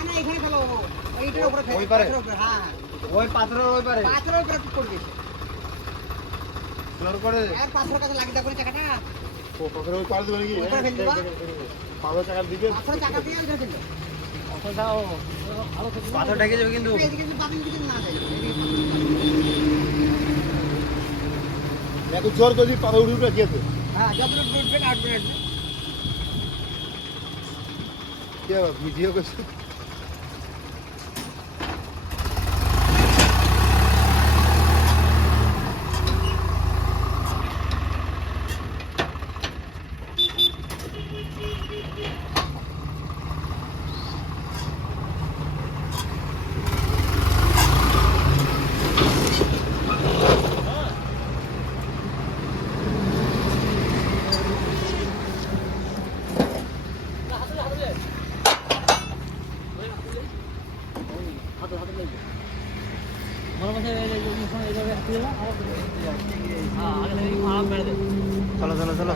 না এখানে ফেলো এইটার উপরে ফেলো ওই পারে? হ্যাঁ ওই পাথরের ওই পারে পাথরের উপরে পড়বে ফ্লোর করে আর পাথরের কাছে লাগিয়ে দাও করে চাকাটা ও পাথরের ওই পারে দেবে নাকি উপরে ফেল দিবা পাথর চাকার দিকে পাথরের চাকা দিয়ে ওইটা ফেল দাও পাথর ঢেকে যাবে কিন্তু এদিকে কিন্তু বাতিল দিকে না যায় এত জোর করে পাথর উঠে উঠে গিয়েছে হ্যাঁ যতটুকু উঠবে কাটবে কি হবে ভিডিও করছে চলো চলো চলো